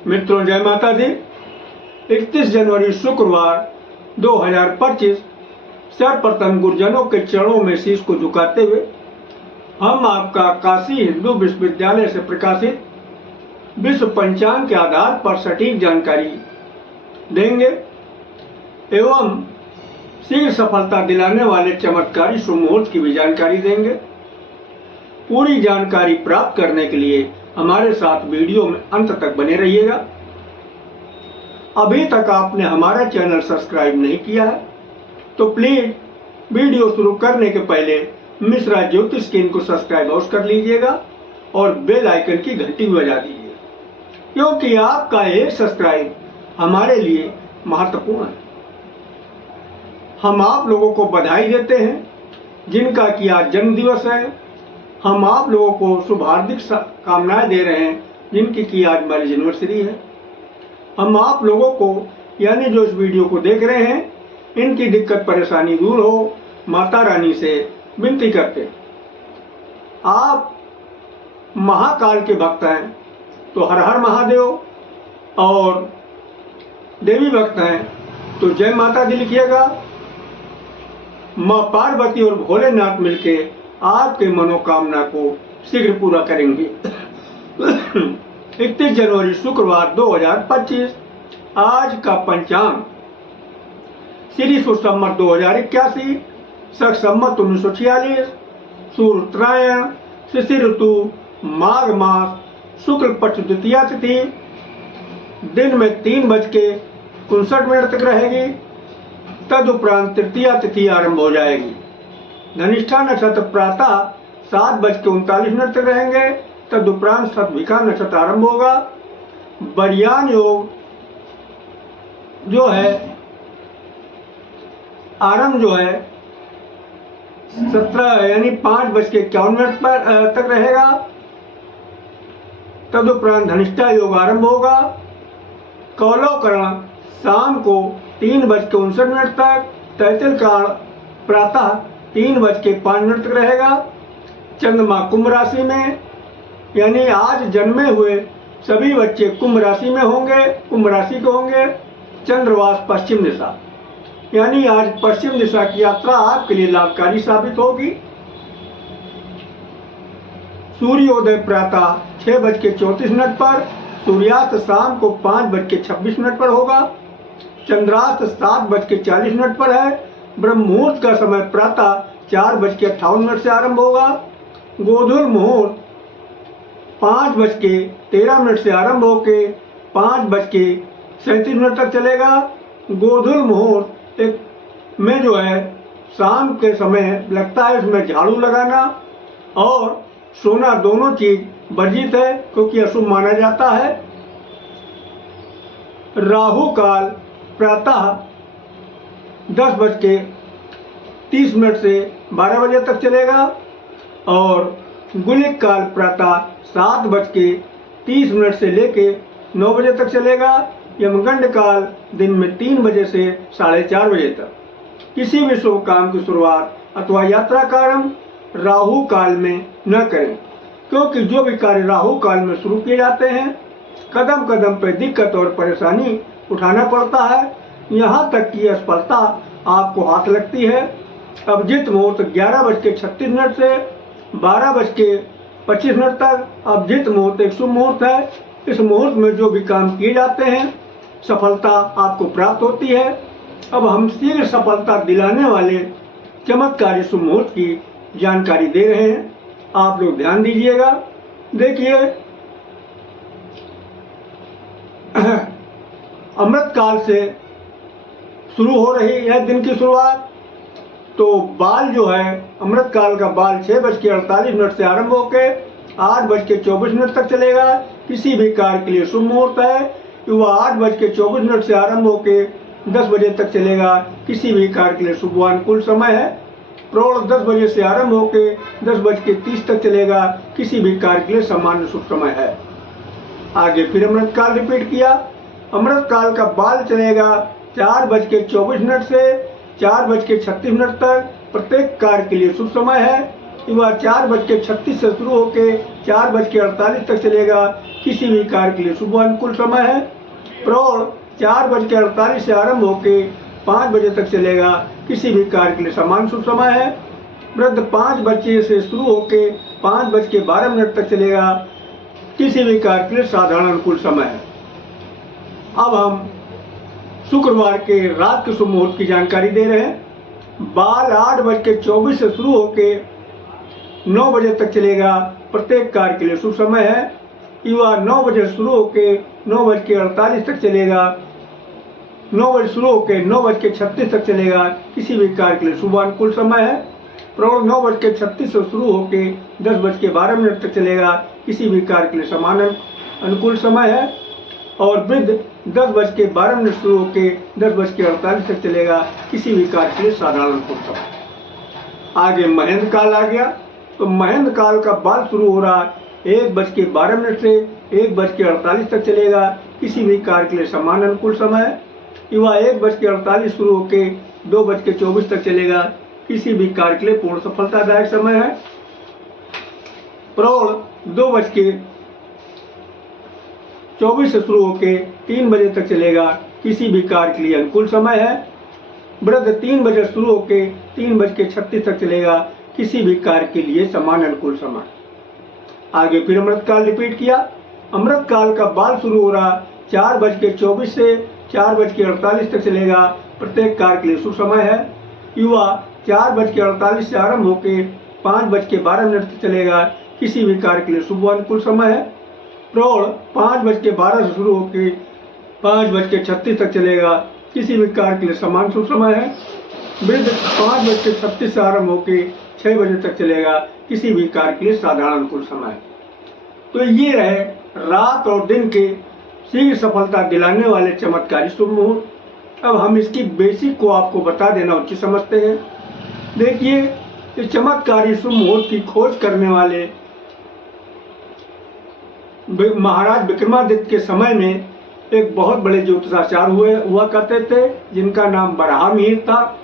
मित्रों, जय माता दी। 31 जनवरी शुक्रवार 2025 सर्वप्रथम गुरुजनों के चरणों में शीश को झुकाते हुए हम आपका काशी हिंदू विश्वविद्यालय से प्रकाशित विश्व पंचांग के आधार पर सटीक जानकारी देंगे एवं शीघ्र सफलता दिलाने वाले चमत्कारी शुभ मुहूर्त की भी जानकारी देंगे। पूरी जानकारी प्राप्त करने के लिए हमारे साथ वीडियो में अंत तक बने रहिएगा। अभी तक आपने हमारा चैनल सब्सक्राइब नहीं किया है तो प्लीज वीडियो शुरू करने के पहले मिश्रा ज्योतिष के इनको सब्सक्राइब अवश्य कर लीजिएगा और बेल आइकन की घंटी बजा दीजिए, क्योंकि आपका एक सब्सक्राइब हमारे लिए महत्वपूर्ण है। हम आप लोगों को बधाई देते हैं जिनका कि आज जन्म दिवस है। हम आप लोगों को शुभ हार्दिक कामनाएं दे रहे हैं जिनकी कि आज मैरिज एनिवर्सरी है। हम आप लोगों को यानी जो इस वीडियो को देख रहे हैं इनकी दिक्कत परेशानी दूर हो, माता रानी से विनती करते हैं। आप महाकाल के भक्त हैं तो हर हर महादेव, और देवी भक्त हैं तो जय माता दी लिखिएगा। माँ पार्वती और भोलेनाथ मिलके आपके मनोकामना को शीघ्र पूरा करेंगे। 31 जनवरी शुक्रवार 2025 आज का पंचांग श्री सुसंवत 2081, शक संवत 1946, सूर्य उत्तरायण, शिशिर ऋतु, माघ मास, शुक्ल पक्ष द्वितीया तिथि, दिन में 3:59 तक रहेगी। तदुपरांत तृतीया तिथि आरंभ हो जाएगी। धनिष्ठा नक्षत्र प्रातः 7:39 तक रहेंगे। तदुपरांत शतभिखा नक्षत्र आरंभ होगा। बरियान योग जो है आरंभ जो है 17 यानी 5:51 तक रहेगा। तदुपरांत धनिष्ठा योग आरंभ होगा। कौलवकरण शाम को 3:59 तक, तैतिल काल प्रातः 3:05 तक रहेगा। चंद्रमा कुंभ राशि में, यानी आज जन्मे हुए सभी बच्चे कुंभ राशि में होंगे, कुंभ राशि के होंगे। चंद्रवास पश्चिम दिशा, यानी आज पश्चिम दिशा की यात्रा आपके लिए लाभकारी साबित होगी। सूर्योदय प्रातः 6:34 पर, सूर्यास्त शाम को 5:26 पर होगा। चंद्रास्त 7:40 पर है। ब्रह्म मुहूर्त का समय प्रातः 4:58 से आरंभ होगा। गोधूल मुहूर्त 5:13 से आरंभ होकर 5:37 तक चलेगा। गोधूल मुहूर्त में जो है शाम के समय लगता है इसमें झाड़ू लगाना और सोना दोनों चीज वर्जित है, क्योंकि अशुभ माना जाता है। राहु काल प्रातः 10:30 से 12 बजे तक चलेगा और गुलिक काल प्रातः 7:30 से लेके 9 बजे तक चलेगा। यमगंड काल दिन में 3 बजे से 4:30 बजे तक। किसी भी शुभ काम की शुरुआत अथवा यात्रा का आरंभ राहु काल में न करें, क्योंकि जो भी कार्य राहु काल में शुरू किए जाते हैं कदम कदम पर दिक्कत और परेशानी उठाना पड़ता है, यहाँ तक कि असफलता आपको हाथ लगती है। अभिजीत मुहूर्त 11:36 से 12:25 तक अभिजीत मुहूर्त एक शुभ मुहूर्त है। इस मुहूर्त में जो भी काम किए जाते हैं सफलता आपको प्राप्त होती है। अब हम शीघ्र सफलता दिलाने वाले चमत्कारी शुभ मुहूर्त की जानकारी दे रहे हैं, आप लोग ध्यान दीजिएगा। देखिए, अमृत काल से शुरू हो रही है दिन की शुरुआत। तो बाल जो है अमृत काल का बाल 6:48 से आरंभ होकर 8:24 तक चलेगा। किसी भी कार्य के लिए शुभ मुहूर्त है। वह 8:24 से आरंभ होकर 10 बजे तक चलेगा। किसी भी कार्य के लिए शुभ अनुकूल समय है। प्रौढ़ 10 बजे से आरंभ होकर 10:30 तक चलेगा। किसी भी कार्य के लिए सामान्य शुभ समय है। आगे फिर अमृत काल रिपीट किया। अमृत काल का बाल चलेगा 4:24 से 4:36 तक। प्रत्येक कार्य के लिए शुभ समय है। वह 4:36 से शुरू होकर 4:48 तक चलेगा। किसी भी कार्य के लिए शुभ अनुकूल समय है। प्रौढ़ 4:48 से आरंभ होकर 5 बजे तक चलेगा, किसी भी कार्य के लिए समान शुभ समय है। वृद्ध 5 बजे से शुरू होकर 5:12 तक चलेगा, किसी भी कार्य के लिए साधारण अनुकूल समय है। अब हम शुक्रवार के रात के शुभ मुहूर्त की जानकारी दे रहे हैं। बाल 8:24 से शुरू होकर 9 बजे तक चलेगा, प्रत्येक कार्य के लिए शुभ समय है। युवा 9 बजे शुरू होकर 9:48 तक चलेगा, 9 बजे शुरू होकर 9:36 तक चलेगा, किसी भी कार्य के लिए शुभ अनुकूल समय है। प्रौढ़ 9:36 से शुरू होकर 10:12 तक चलेगा, किसी भी कार्य के लिए समान अनुकूल समय है। और वृद्ध 10:12 शुरू होकर 10:48 तक चलेगा, किसी भी कार्य के लिए साधारण अनुकूल समय। आगे महेंद्र काल आ गया, तो महेंद्र काल का बाल शुरू हो रहा 1:12 से 1:48 तक चलेगा, किसी भी कार्य के लिए समान अनुकूल समय है। युवा 1:48 शुरू होकर 2:24 तक चलेगा, किसी भी कार्य के लिए पूर्ण सफलतादायक समय है। प्रौढ़ 2:24 से शुरू होकर 3 बजे तक चलेगा, किसी भी कार्य के लिए अनुकूल समय है। वृद्ध 3 बजे शुरू होकर 3:36 तक चलेगा, किसी भी कार्य के लिए समान अनुकूल समय। आगे फिर अमृत काल रिपीट किया। अमृत काल का बाल शुरू हो रहा 4:24 से 4:48 तक चलेगा, प्रत्येक कार्य के लिए शुभ समय है। युवा 4:48 से आरंभ होकर 5:12 तक चलेगा, किसी भी कार्य के लिए शुभ अनुकूल समय है। प्रौढ़ 5:12 से शुरू होकर 5:36 तक चलेगा, किसी भी कार्य के लिए समान शुभ समय है। वृद्ध 5:36 से आरंभ होकर 6 बजे तक चलेगा, किसी भी कार्य के लिए साधारण अनुकूल समय है। तो ये रहे रात और दिन के शीघ्र सफलता दिलाने वाले चमत्कारी शुभ मुहूर्त। अब हम इसकी बेसिक को आपको बता देना उचित समझते हैं। देखिए, इस चमत्कारी शुभ मुहूर्त की खोज करने वाले महाराज विक्रमादित्य के समय में एक बहुत बड़े ज्योतिषाचार्य हुआ करते थे, जिनका नाम बराहमिहिर था।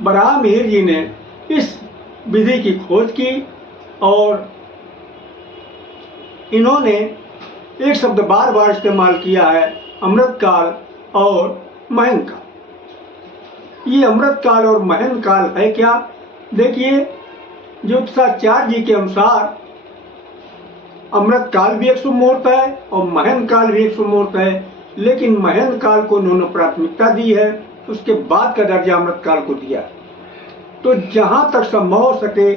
बराहमिहिर जी ने इस विधि की खोज की और इन्होंने एक शब्द बार बार इस्तेमाल किया है, अमृत काल और महेंद्र काल। ये अमृत काल और महेंद्र काल है क्या? देखिए, ज्योतिषाचार्य जी के अनुसार अमृत काल भी एक शुभ मुहूर्त है और महेंद्र काल भी एक शुभ मुहूर्त है, लेकिन महेंद्र काल को उन्होंने प्राथमिकता दी है, उसके बाद का दर्जा अमृत काल को दिया। तो जहां तक संभव हो सके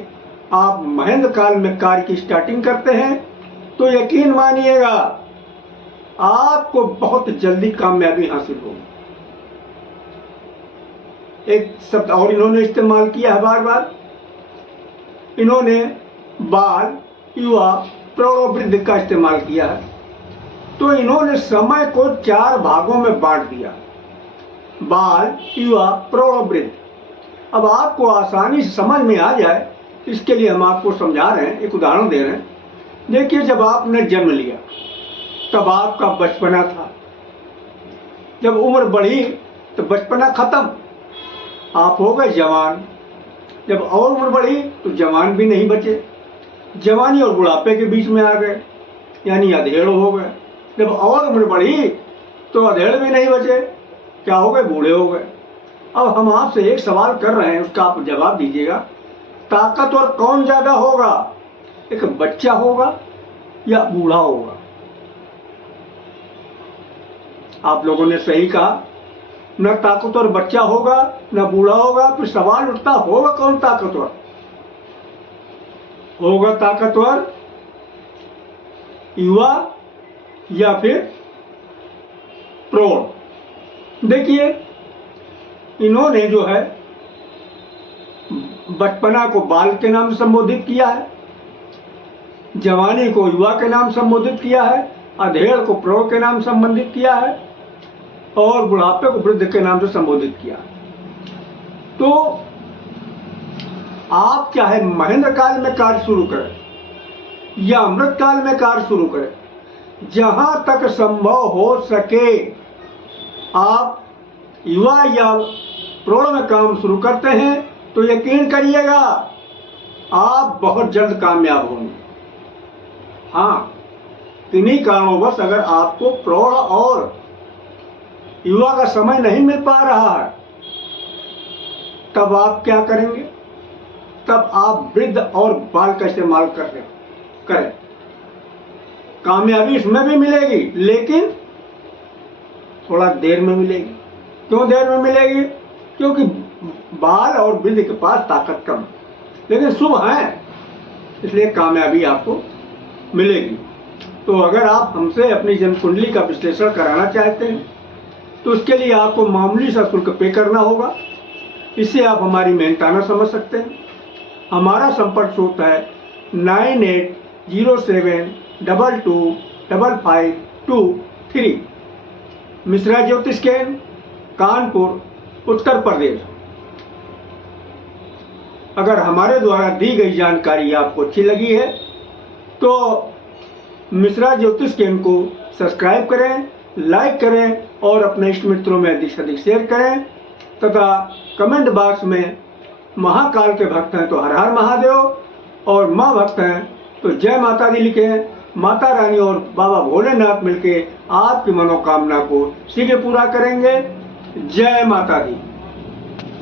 आप महेंद्र काल में कार्य की स्टार्टिंग करते हैं तो यकीन मानिएगा आपको बहुत जल्दी कामयाबी हासिल होगी। एक शब्द और इन्होंने इस्तेमाल किया है बार बार, इन्होंने बाल, युवा, प्रौढ़ और वृद्ध का इस्तेमाल किया है। तो इन्होंने समय को 4 भागों में बांट दिया, बाल, युवा, प्रौढ़ और वृद्ध। अब आपको आसानी से समझ में आ जाए इसके लिए हम आपको समझा रहे हैं, एक उदाहरण दे रहे हैं। देखिए, जब आपने जन्म लिया तब आपका बचपना था, जब उम्र बढ़ी तो बचपना खत्म, आप हो गए जवान। जब और उम्र बढ़ी तो जवान भी नहीं बचे, जवानी और बुढ़ापे के बीच में आ गए, यानी अधेड़ हो गए। जब और उम्र बढ़ी तो अधेड़ भी नहीं बचे, क्या हो गए? बूढ़े हो गए। अब हम आपसे एक सवाल कर रहे हैं, उसका आप जवाब दीजिएगा। ताकतवर कौन ज्यादा होगा, एक बच्चा होगा या बूढ़ा होगा? आप लोगों ने सही कहा, न ताकतवर बच्चा होगा न बूढ़ा होगा। फिर सवाल उठता, होगा कौन ताकतवर? होगा ताकतवर युवा या फिर प्रौढ़। देखिए, इन्होंने जो है बचपना को बाल के नाम संबोधित किया है, जवानी को युवा के नाम संबोधित किया है, अधेड़ को प्रौढ़ के नाम संबोधित किया है और बुढ़ापे को वृद्ध के नाम से संबोधित किया। तो आप चाहे महेंद्र काल में कार्य शुरू करें या अमृत काल में कार्य शुरू करें, जहां तक संभव हो सके आप युवा या प्रौढ़ में काम शुरू करते हैं तो यकीन करिएगा आप बहुत जल्द कामयाब होंगे। हाँ, किन्हीं कारणवश अगर आपको प्रौढ़ और युवा का समय नहीं मिल पा रहा है, तब आप क्या करेंगे? तब आप वृद्ध और बाल का इस्तेमाल करें। कामयाबी इसमें भी मिलेगी, लेकिन थोड़ा देर में मिलेगी। क्यों देर में मिलेगी? क्योंकि बाल और वृद्ध के पास ताकत कम, लेकिन शुभ है, इसलिए कामयाबी आपको मिलेगी। तो अगर आप हमसे अपनी जन्म कुंडली का विश्लेषण कराना चाहते हैं तो उसके लिए आपको मामूली सा शुल्क पे करना होगा। इससे आप हमारी मेहनताना समझ सकते हैं। हमारा संपर्क सूत्र है 9807225523। मिश्रा ज्योतिष केंद्र, कानपुर, उत्तर प्रदेश। अगर हमारे द्वारा दी गई जानकारी आपको अच्छी लगी है तो मिश्रा ज्योतिष केंद्र को सब्सक्राइब करें, लाइक करें और अपने इष्ट मित्रों में अधिक से अधिक शेयर करें तथा कमेंट बॉक्स में महाकाल के भक्त हैं तो हर हर महादेव और माँ भक्त हैं तो जय माता दी लिखें। माता रानी और बाबा भोलेनाथ मिलके आपकी मनोकामना को शीघ्र पूरा करेंगे। जय माता दी।